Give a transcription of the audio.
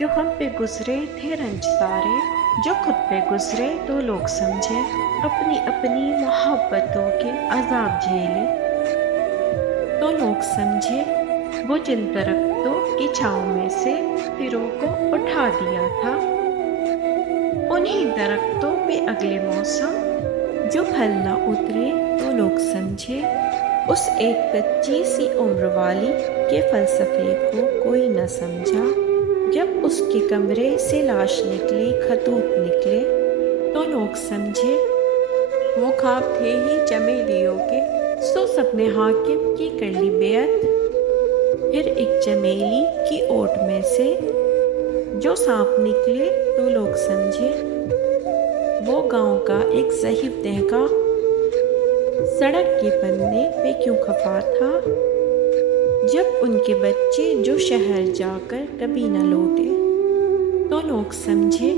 جو ہم پہ گزرے تھے رنج سارے، جو خود پہ گزرے تو لوگ سمجھے، اپنی اپنی محبتوں کے عذاب جھیلے تو لوگ سمجھے، وہ جن درختوں کی چھاؤں میں سے پھروں کو اٹھا دیا تھا، انہی درختوں پہ اگلے موسم جو پھل نہ اترے تو لوگ سمجھے، اس ایک کچی سی عمر والی کے فلسفے کو کوئی نہ سمجھا۔ جب اس کے کمرے سے لاش نکلی، خطوط نکلے تو لوگ سمجھے، وہ خواب تھے ہی چمیلیوں کے، سو سب نے حاکم کی کر لی بیعت۔ پھر ایک چمیلی کی اوٹ میں سے جو سانپ نکلے تو لوگ سمجھے، وہ گاؤں کا ایک ضعیف دہقاں سڑک کے پنے پہ کیوں خفا تھا، جب ان کے بچے جو شہر جا کر کبھی نہ لوٹے تو لوگ سمجھے،